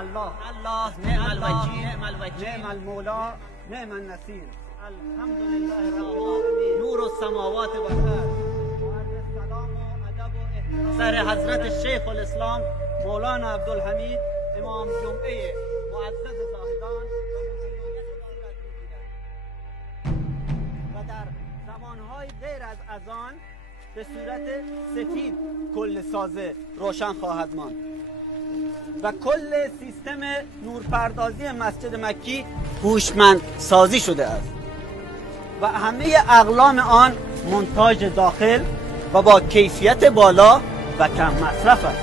الله نعم الوکیل، نعم المولا، نعم النصير. الحمد لله رب العالمین. نور السماوات و الارض. سلام و ادب و احترام سر حضرت شیخ الاسلام مولانا عبدالحمید امام جمعه معزز زاهدان و مدیریت سیرت میگیرد و در زمانهای غیر از اذان به صورت سفید کل سازه روشن خواهد ماند و کل سیستم نورپردازی مسجد مکی هوشمند سازی شده است و همه اقلام آن مونتاژ داخل و با کیفیت بالا و کم مصرف است.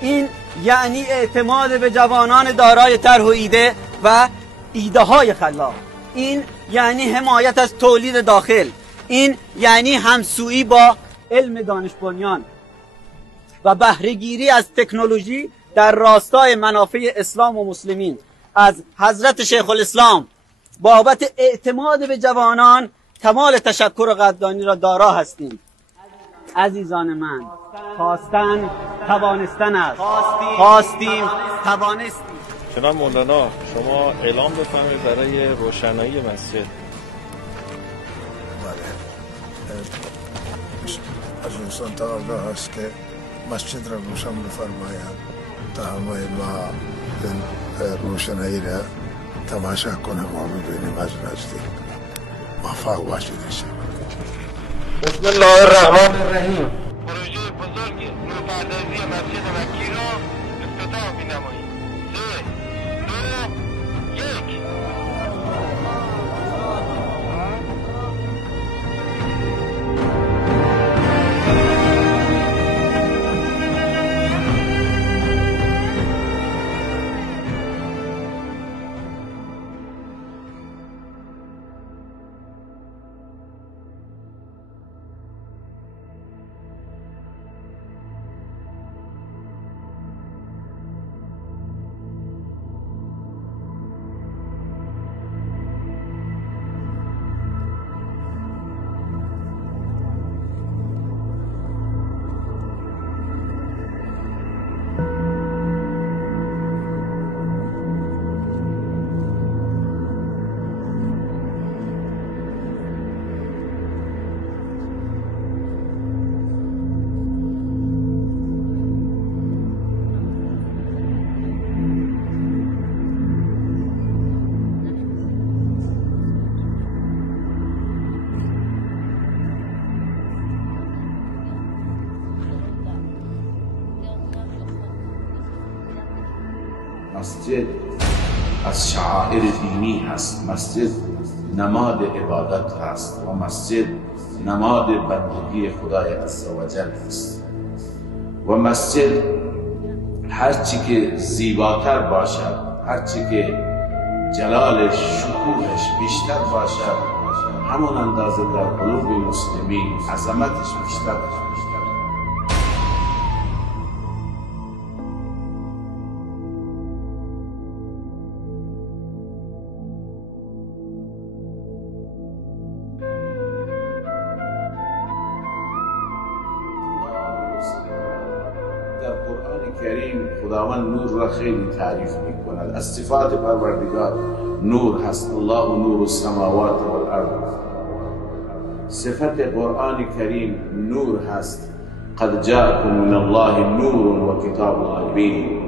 این یعنی اعتماد به جوانان دارای طرح و ایده و ایده های خلاق. این یعنی حمایت از تولید داخل. این یعنی همسویی با علم دانش بنیان و بهره‌گیری از تکنولوژی در راستای منافع اسلام و مسلمین. از حضرت شیخ الاسلام بابت اعتماد به جوانان کمال تشکر و قدردانی را دارا هستیم. عزیزان من، خواستن توانستن است. خواستیم توانستیم. جناب مولانا، شما اعلام بفرمایید برای روشنایی مسجد. از دوستان تقاضا هست که مسجد را روشن بفرمایند تا همه ما روشنایی را تماشا کنیم و ببینیم از نزدیک. موفق باشید انشاءالله. بسم الله الرحمن الرحیم. پروژه بزرگ نورپردازی مسجد مکی را افتتاح می‌نماییم. 3، 2، 1. مسجد از شعائر دینی هست، مسجد نماد عبادت هست و مسجد نماد بندگی خدای عزوجل هست و مسجد هرچی که زیباتر باشد، هرچی که جلالش، شکوهش بیشتر باشد، همون اندازه در قلوب مسلمین عظمتش بیشتر باشد. در قرآن کریم خداوند نور را خیلی تعریف می‌کند. از صفات پروردگار نور هست. الله نور السماوات والارض. صفت قرآن کریم نور هست. قد جاءكم من الله نور و کتاب مبین.